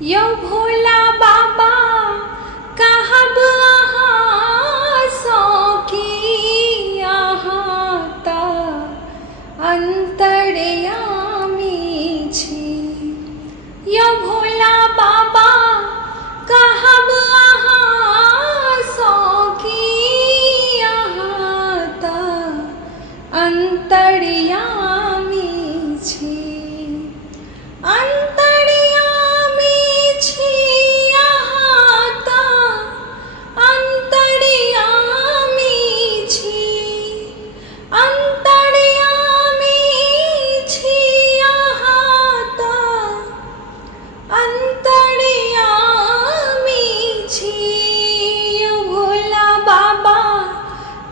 यो भोला बाबा कहब अहाँ सौखी अहाँ तऽ अंतर्यामी छी। यो भोला बाबा कहब अहाँ सौखी अहाँ तऽ अंतर्यामी छी।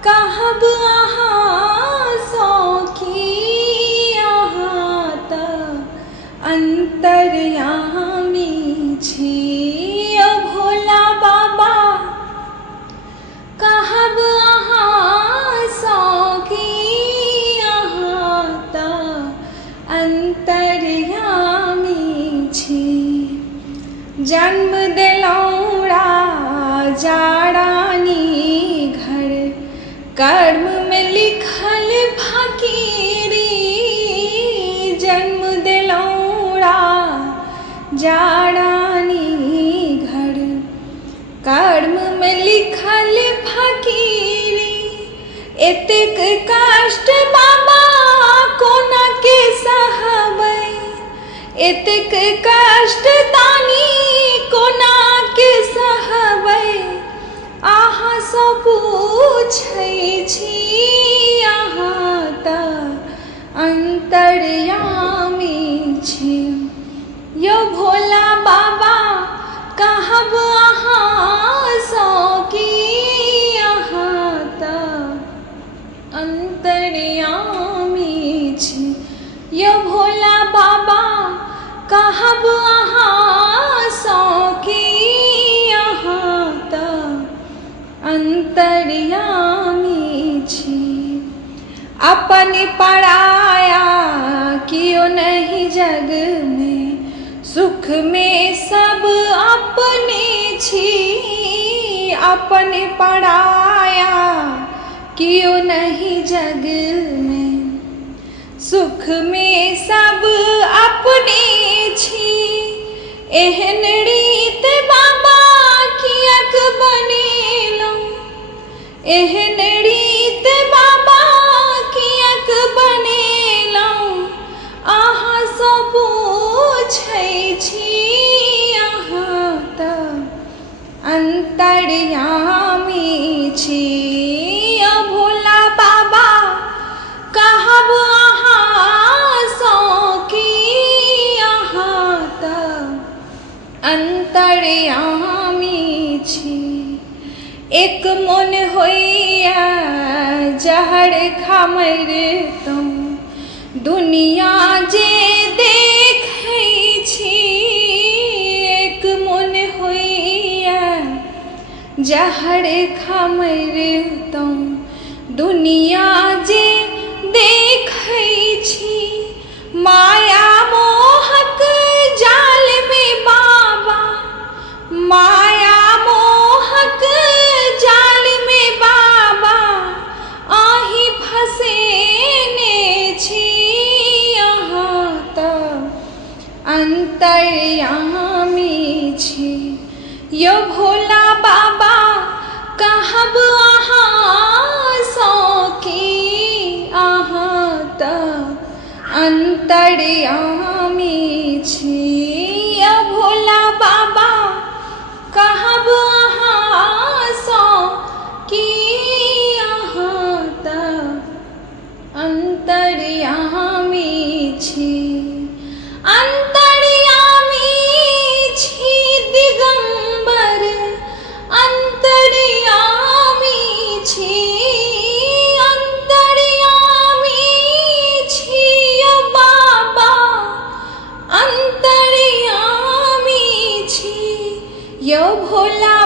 कहब अहाँ सौखी अहाँ तऽ अंतर्यामी छी। यो भोला बाबा कहब अहाँ सौखी अहाँ तऽ अंतर्यामी छी। जन्म देलौं राजा रानी घर, कर्म में लिखल फकीरी। जन्म देलौं राजा रानी घर, कर्म में लिखल फकीरी। एतेक कष्ट बाबा कोना के सहबै, एतेक कष्ट तानी कोना के सहबै। अहाँ सँ पूछै छी अहाँ तऽ अंतर्यामी छी। यो भोला बाबा कहब अहाँ सौखी अहाँ तऽ अंतर्यामी छी। यो भोला बाबा कहब अहाँ सौखी अहाँ तऽ अंतर्यामी छी। अपन पराया कियो नहीं जग में, सुख में सब अपने छी। अपन पराया कियो नहीं जग में, सुख में सब अपने छी। एहन रीत बाबा कियक बनेलौं, एहन रीत बाबा कियक बनेलौं। अहाँ सँ पूछै छी अहाँ तऽ अंतर्यामी छी। यो भोला बाबा कहब अहाँ सौखी अहाँ तऽ अंतर्यामी छी। एक मोन होइया जहर खा मरतौं, दुनिया जे देखै छी। एक मोन होइया जहर खा मरतौं, दुनिया जे देखै छी। माया मोहक जाल में बाबा, माया मोहक जाल में बाबा आहि फसेने छी। अहाँ तऽ अंतर्यामी छी। यो भोला बाबा कहब अहाँ सौखी अहाँ तऽ अंतर्यामी छी। यो भोला बाबा कहब अहाँ सौखी अहाँ तऽ अंतर्यामी छी। अंतर्यामी छी दिगंबर, अंतर्यामी छी। अंतर्यामी छी यो बाबा, अंतर्यामी छी। यो भोला